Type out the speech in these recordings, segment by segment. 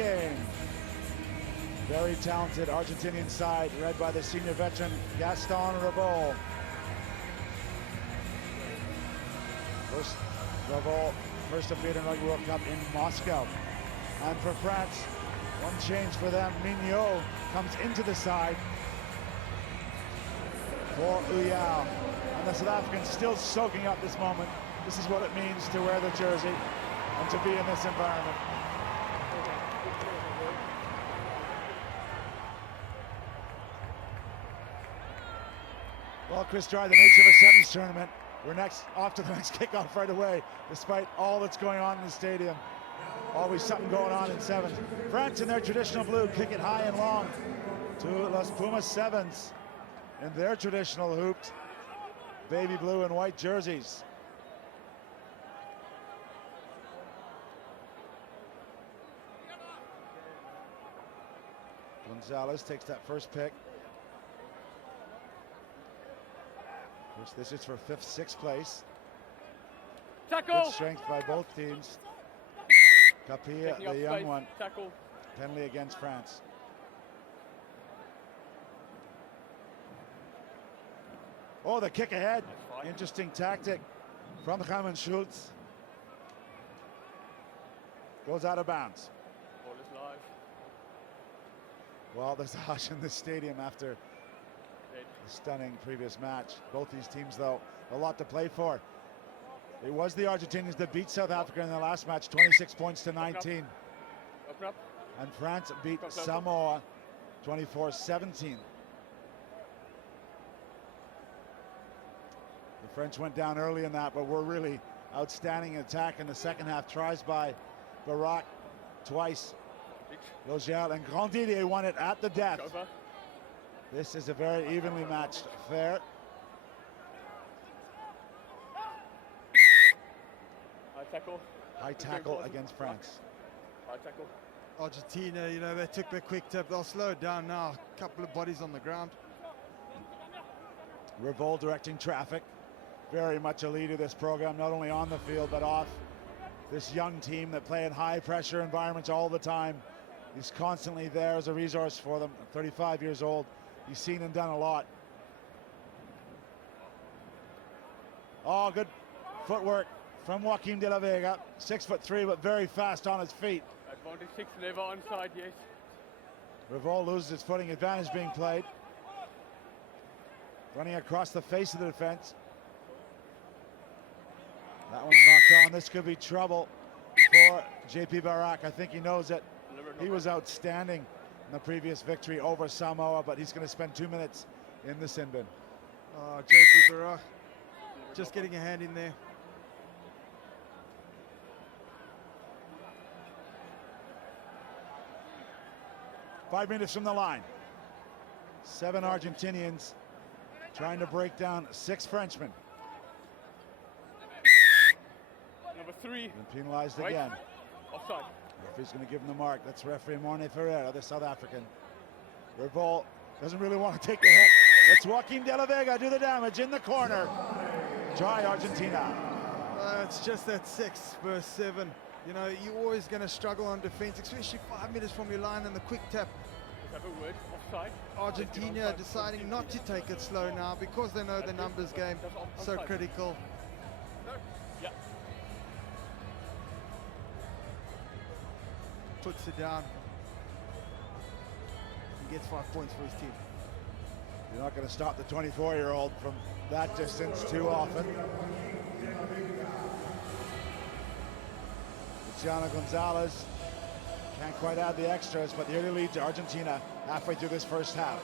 game. Very talented Argentinian side, led by the senior veteran Gaston Revol. Revol first appeared in Rugby World Cup in Moscow. And for France, one change for them. Mignot comes into the side for Uyao. And the South Africans still soaking up this moment. This is what it means to wear the jersey and to be in this environment. Well, Chris Dry, the nature of a sevens tournament, we're off to the next kickoff right away, despite all that's going on in the stadium. Always something going on in sevens. France in their traditional blue kick it high and long to Los Pumas Sevens in their traditional hooped baby blue and white jerseys. Gonzalez takes that first pick. This is for 5th, 6th place. Tackle. Good strength by both teams. Capilla, the young one. Tackle. Penalty against France. Oh, the kick ahead. Interesting tactic from Raymond Schultz. Goes out of bounds. Ball is live. Well, there's a hush in the stadium after the stunning previous match. Both these teams, though, a lot to play for. It was the Argentinians that beat South Africa in the last match, 26 points to 19. Open up. And France beat Samoa 24-17. The French went down early in that, but were really outstanding attack in the second half. Tries by Barak twice. Logel and Grandidier won it at the death. This is a very evenly matched affair. High tackle. High tackle against France. High tackle. Argentina, you know, they took the quick tip. They'll slow it down now. A couple of bodies on the ground. Revol directing traffic. Very much a leader of this program, not only on the field, but off. This young team that play in high pressure environments all the time. He's constantly there as a resource for them. 35 years old. He's seen and done a lot. Oh, good footwork from Joaquim de la Vega. 6'3", but very fast on his feet. Advantage 6, never onside, yes. Revol loses his footing, advantage being played. Running across the face of the defense. That one's knocked on. This could be trouble for JP Barak. I think he knows it. He was outstanding in the previous victory over Samoa, but he's going to spend 2 minutes in the sin bin. JP Barak just getting a hand in there. Five minutes from the line. 7 Argentinians trying to break down 6 Frenchmen. Number 3. And penalized Right. again. Offside. Referee's going to give him the mark. That's referee Morne Ferreira, the South African. Revol doesn't really want to take the hit. It's Joaquim de la Vega do the damage in the corner. Try Argentina. It's just that 6 versus 7. You know, you're always going to struggle on defense, especially 5 meters from your line and the quick tap. Let's have a word. Offside. Argentina deciding not to take it slow now because they know the numbers game so critical. No. Yeah. Puts it down. He gets 5 points for his team. You're not going to stop the 24-year-old from that distance too often. Luciano Gonzalez can't quite add the extras, but the early lead to Argentina halfway through this first half.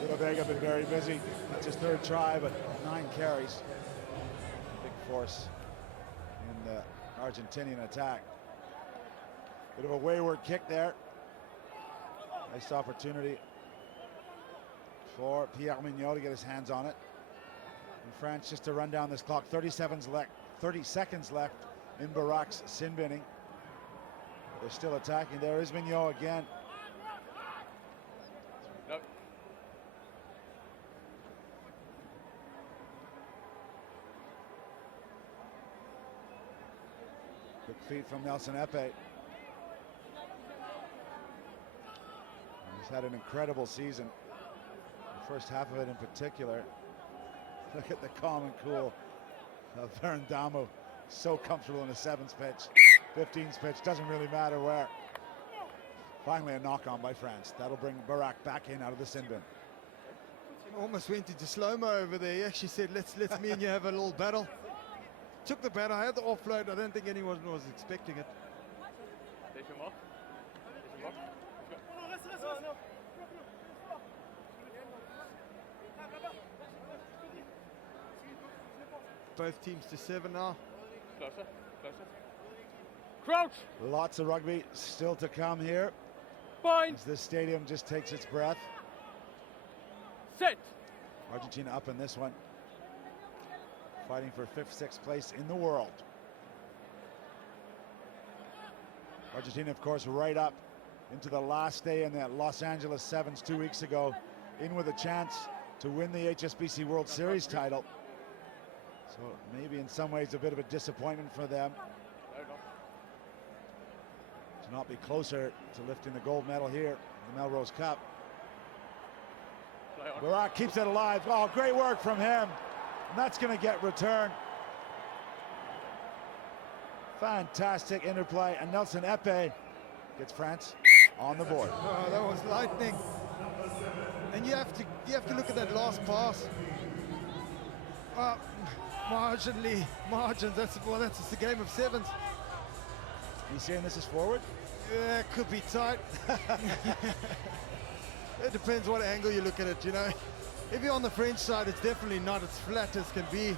De la Vega been very busy. That's his 3rd try, but 9 carries. Big force in the Argentinian attack. Bit of a wayward kick there. Nice opportunity for Pierre Mignot to get his hands on it. And France just to run down this clock. 30 seconds left in Barak's sin binning. They're still attacking. There is Mignot again. Nope. Quick feed from Nelson Epe. He's had an incredible season. The first half of it in particular. Look at the calm and cool of Verandamo. So comfortable in the 7s pitch. 15s pitch, doesn't really matter where. Finally a knock on by France. That'll bring Barak back in out of the sin bin. Almost went into slow-mo over there. He actually said, let's me and you have a little battle. Took the battle, I had the offload. I don't think anyone was expecting it. Both teams to 7 now. Closer, closer. Crouch! Lots of rugby still to come here. Bind! As this stadium just takes its breath. Set! Argentina up in this one. Fighting for 5th, 6th place in the world. Argentina, of course, right up into the last day in that Los Angeles 7s 2 weeks ago, in with a chance to win the HSBC World Series title. So maybe in some ways a bit of a disappointment for them to not be closer to lifting the gold medal here in the Melrose Cup. Barak keeps it alive. Oh, great work from him. And that's going to get returned. Fantastic interplay, and Nelson Epe gets France on the board. Oh, that was lightning. And you have to look at that last pass. Margins. That's the game of 7s. You saying this is forward? Yeah, it could be tight. It depends what angle you look at it, you know. If you're on the French side, it's definitely not as flat as can be.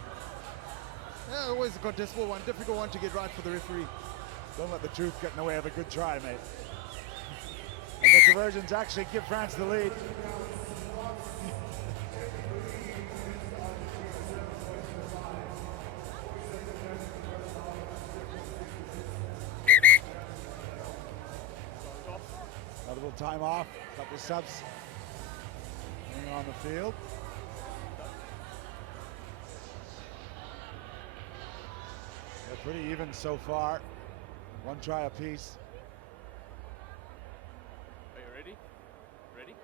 Yeah, always a contestable one, difficult one to get right for the referee. Don't let the truth get in the way of a good try, mate. And the conversions actually give France the lead. A little time off, couple of subs on the field. They're pretty even so far. One try apiece. Are you ready? Ready?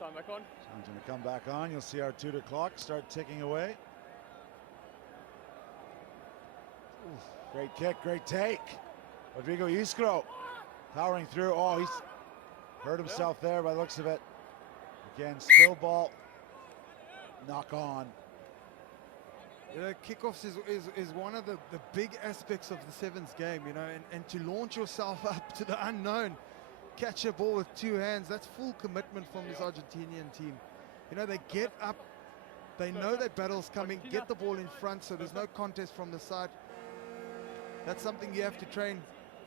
Time back on. Time's going to come back on. You'll see our Tudor clock start ticking away. Oof, great kick, great take. Rodrigo Iskro powering through. Oh, he's hurt himself there by the looks of it. Again, still ball, knock on. You know, kickoffs is one of the big aspects of the 7s game, you know, and to launch yourself up to the unknown, catch a ball with 2 hands, that's full commitment from this Argentinian team. You know, they get up, they know that battle's coming, get the ball in front so there's no contest from the side. That's something you have to train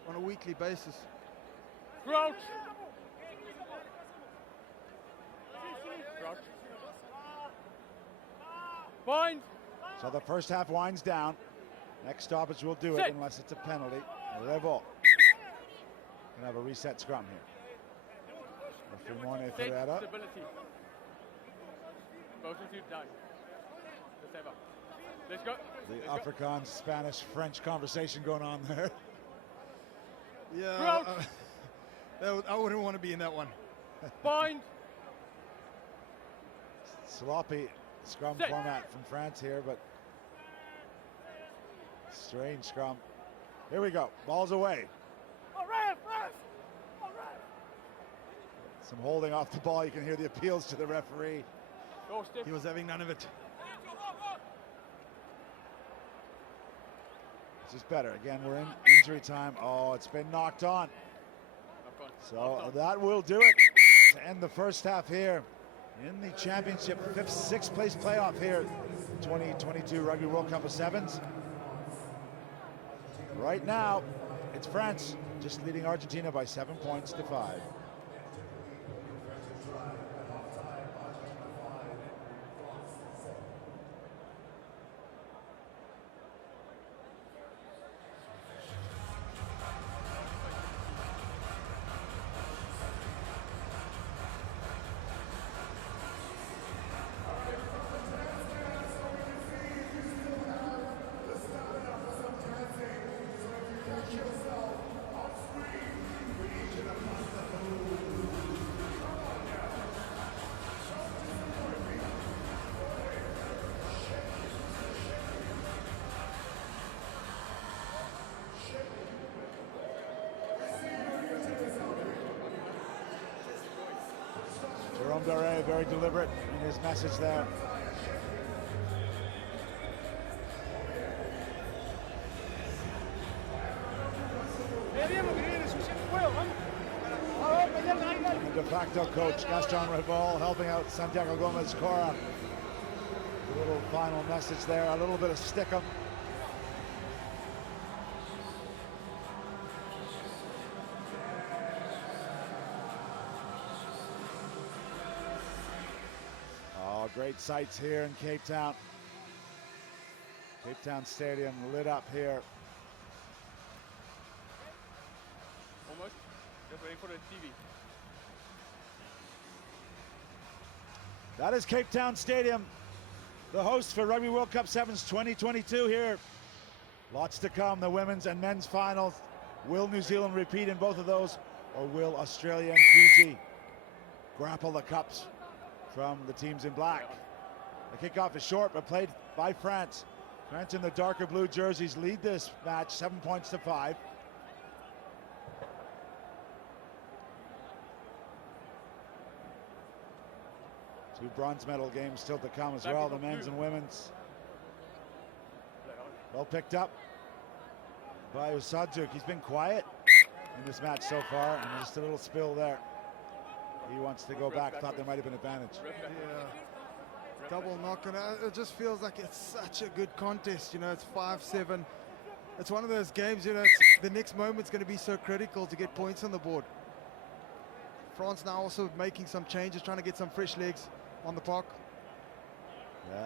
on a weekly basis. Crouch! Crouch. Bind! So the first half winds down. Next stoppage will do it unless it's a penalty. Revo. Gonna have a reset scrum here. Firmone Ferreira. Stability. Both of you down. Let's go. The Afrikaans, Spanish, French conversation going on there. Yeah, I wouldn't want to be in that one. Bind. Sloppy scrum format from France here, but strange scrum. Here we go. Ball's away. Some holding off the ball. You can hear the appeals to the referee. He was having none of it. This is better. Again, we're in injury time. Oh, it's been knocked on. So that will do it to end the first half here in the championship 5th, 6th place playoff here, 2022 Rugby World Cup of 7s. Right now, it's France just leading Argentina by 7 points to 5. Jerome Doré, very deliberate in his message there. And de facto coach Gaston Revol helping out Santiago Gomez Cora. A little final message there, a little bit of stick-em. Oh, great sights here in Cape Town. Cape Town Stadium lit up here. Almost. Just waiting for the TV. That is Cape Town Stadium, the host for Rugby World Cup Sevens 2022 here. Lots to come, the women's and men's finals. Will New Zealand repeat in both of those, or will Australia and Fiji grapple the cups from the teams in black? The kickoff is short, but played by France. France in the darker blue jerseys lead this match 7 points to 5. Two bronze medal games still to come as well, the men's and women's. Well picked up by Usadjuk. He's been quiet in this match so far, and just a little spill there. He wants to go back, thought there might have been advantage. Yeah. Double knock, and it just feels like it's such a good contest. You know, it's 5-7. It's one of those games, you know, the next moment's going to be so critical to get points on the board. France now also making some changes, trying to get some fresh legs on the park. Yeah,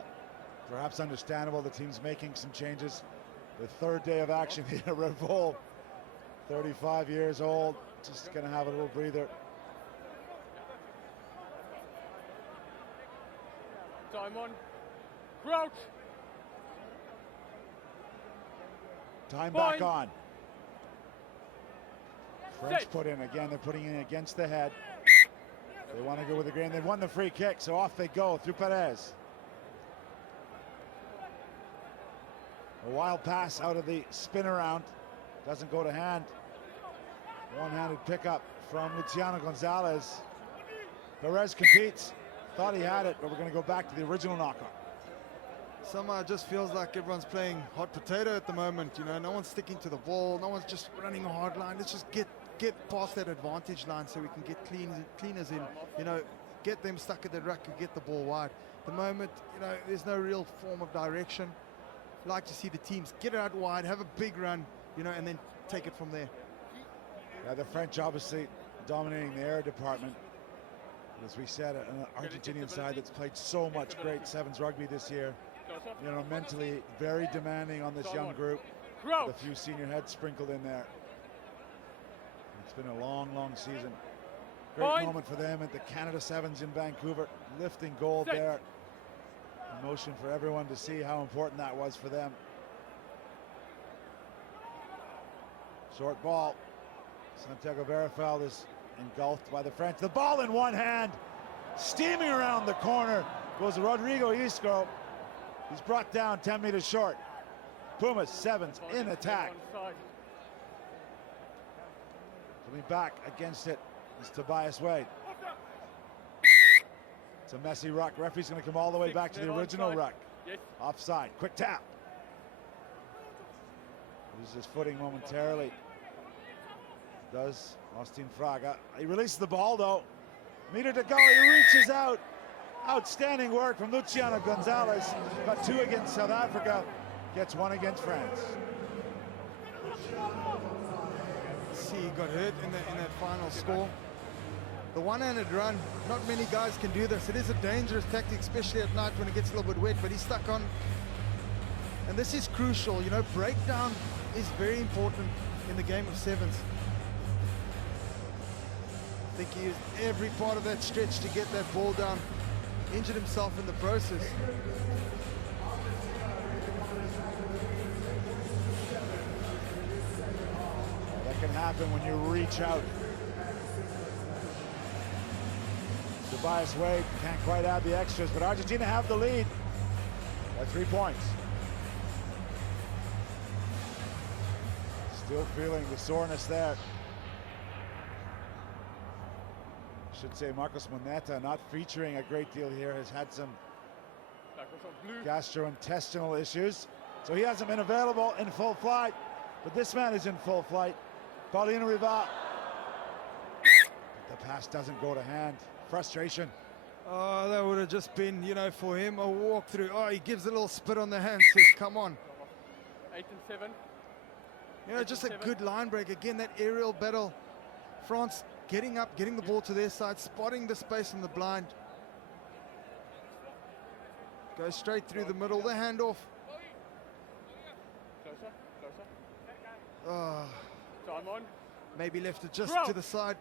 perhaps understandable. The team's making some changes. The third day of action here. Revol, 35 years old, just going to have a little breather. Time on. Crouch. Time back on. French put in again. They're putting in against the head. They want to go with the grain. They've won the free kick, so off they go through Perez. A wild pass out of the spin around. Doesn't go to hand. One-handed pickup from Luciano Gonzalez. Perez competes. Thought he had it, but we're going to go back to the original knockout. Somehow it just feels like everyone's playing hot potato at the moment. You know, no one's sticking to the ball. No one's just running a hard line. Let's just get past that advantage line so we can get cleaners in. You know, get them stuck at the ruck and get the ball wide. At the moment, you know, there's no real form of direction. Like to see the teams get it out wide, have a big run, you know, and then take it from there. Yeah, the French obviously dominating the air department. As we said, an Argentinian side that's played so much great sevens rugby this year. You know, mentally very demanding on this young group. With a few senior heads sprinkled in there. It's been a long, long season. Great moment for them at the Canada Sevens in Vancouver, lifting gold there. Emotion for everyone to see how important that was for them. Short ball. Santiago Verafeld is engulfed by the French. The ball in one hand, steaming around the corner goes Rodrigo Isco. He's brought down 10 meters short. Pumas Sevens in attack. Coming back against it is Tobias Wade. It's a messy ruck. Referee's going to come all the way back to the original ruck. Offside. Quick tap. Loses his footing momentarily. Does Austin Fraga. He releases the ball though. Meter to go. He reaches out. Outstanding work from Luciano Gonzalez. Got two against South Africa. Gets one against France. See, he got hurt in that final score. The one-handed run, not many guys can do this. It is a dangerous tactic, especially at night when it gets a little bit wet, but he's stuck on. And this is crucial, you know, breakdown is very important in the game of sevens. I think he used every part of that stretch to get that ball down. Injured himself in the process. That can happen when you reach out. Tobias Wade can't quite add the extras, but Argentina have the lead by 3 points. Still feeling the soreness there. should say Marcos Moneta, not featuring a great deal here, has had some gastrointestinal issues, so he hasn't been available in full flight, but this man is in full flight. Paulino Riva. The pass doesn't go to hand. Frustration. Oh, that would have just been, you know, for him a walk through. Oh, he gives a little spit on the hand, says, come on. 8 and 7. You know, just a good line break. Again, that aerial battle. France getting up, getting the ball to their side, spotting the space on the blind. Goes straight through the middle, the handoff. Closer, closer. Oh, Time on. maybe left it just Throw. to the side.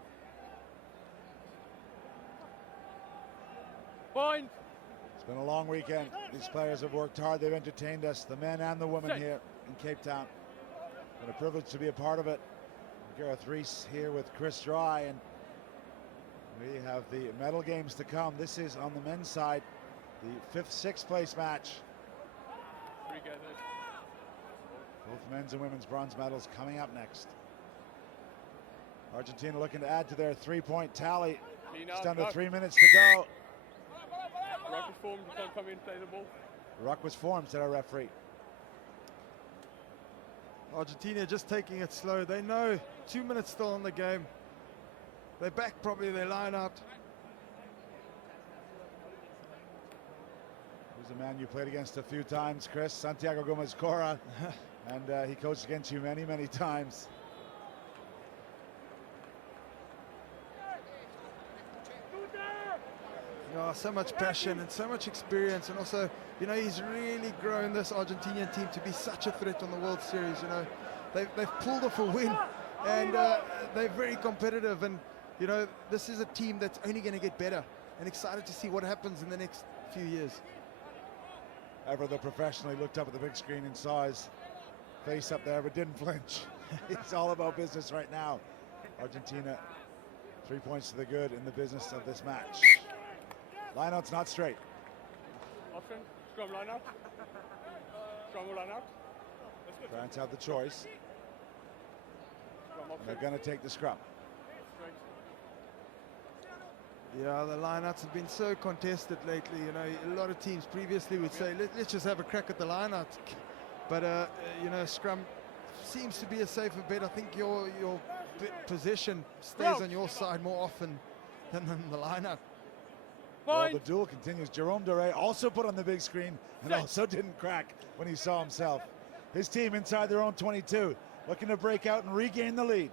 Point. It's been a long weekend. These players have worked hard. They've entertained us, the men and the women Set. here in Cape Town. Been a privilege to be a part of it. Gareth Rees here with Chris Dry, and we have the medal games to come. This is on the men's side, the 5th, 6th place match. Both men's and women's bronze medals coming up next. Argentina looking to add to their 3-point tally. Just under 3 minutes to go. Ruck is formed, you can't come in, play the ball. Ruck was formed, said our referee. Argentina just taking it slow. They know 2 minutes still on the game. They back probably their line out. He's a man you played against a few times, Chris. Santiago Gomez-Cora. And he coached against you many, many times. Oh, so much passion and so much experience, and also, you know, he's really grown this Argentinian team to be such a threat on the World Series. You know, they've pulled off a win, and they're very competitive, and you know, this is a team that's only going to get better, and excited to see what happens in the next few years. Ever the professionally looked up at the big screen and saw his face up there, but didn't flinch. It's all about business right now. Argentina, 3 points to the good in the business of this match. Lineout's not straight. Option, scrum line out. Scrum line out. France have the choice. Scrum option. They're going to take the scrum. Straight. Yeah, the lineouts have been so contested lately. You know, a lot of teams previously would say, let's just have a crack at the lineout. But, you know, scrum seems to be a safer bet. I think your possession stays on your side more often than the lineout. Well, the duel continues. Jerome Doré also put on the big screen and also didn't crack when he saw himself. His team inside their own 22, looking to break out and regain the lead.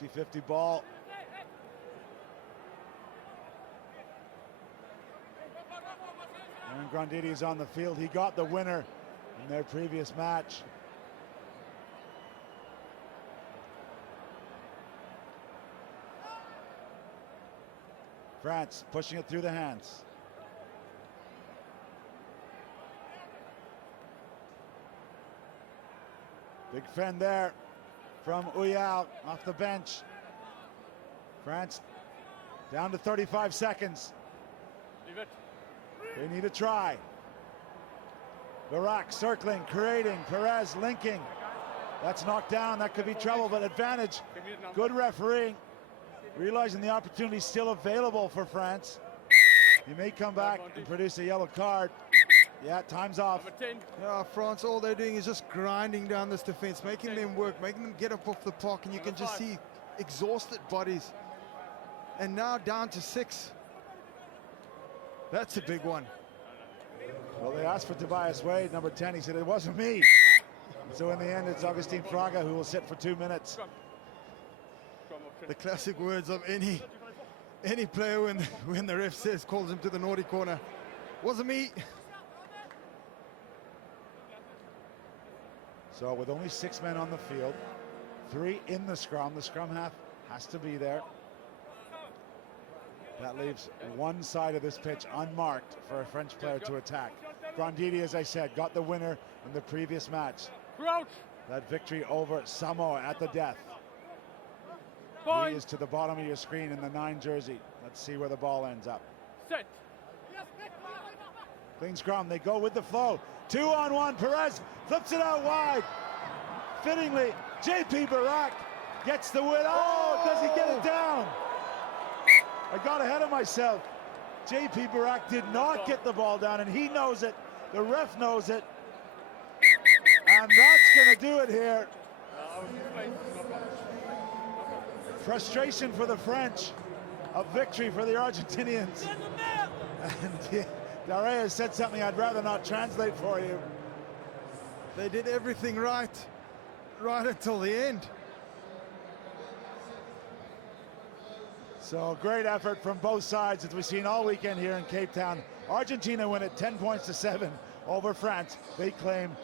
50-50 ball. Aaron Granditi is on the field. He got the winner in their previous match. France pushing it through the hands. Big fend there from Uyal off the bench. France down to 35 seconds. Leave it. They need a try. Barak circling, creating, Perez linking. That's knocked down, that could be trouble, but advantage. Good refereeing. Realizing the opportunity is still available for France. He may come back and produce a yellow card. Yeah, time's off. Number 10. Yeah, France, all they're doing is just grinding down this defense, making them work, making them get up off the park, and you can just see exhausted bodies. And now down to 6. That's a big one. Well, they asked for Tobias Wade, number 10. He said, it wasn't me. So in the end, it's Augustin Fraga who will sit for 2 minutes. Scrum option. The classic words of any player when the ref says, calls him to the naughty corner. Wasn't me. So with only 6 men on the field, 3 in the scrum half has to be there. That leaves one side of this pitch unmarked for a French player to attack. Granditi, as I said, got the winner in the previous match. Crouch. That victory over Samoa at the death. Point. He is to the bottom of your screen in the 9 jersey. Let's see where the ball ends up. Set. Clean scrum, they go with the flow. 2-on-1, Perez flips it out wide. Fittingly, JP Barak Gets the win. Oh, does he get it down? I got ahead of myself. JP Burak did not get the ball down, and he knows it. The ref knows it. And that's going to do it here. Frustration for the French. A victory for the Argentinians. And Darea said something I'd rather not translate for you. They did everything right until the end. So great effort from both sides, as we've seen all weekend here in Cape Town. Argentina win it 10 points to 7 over France. They claim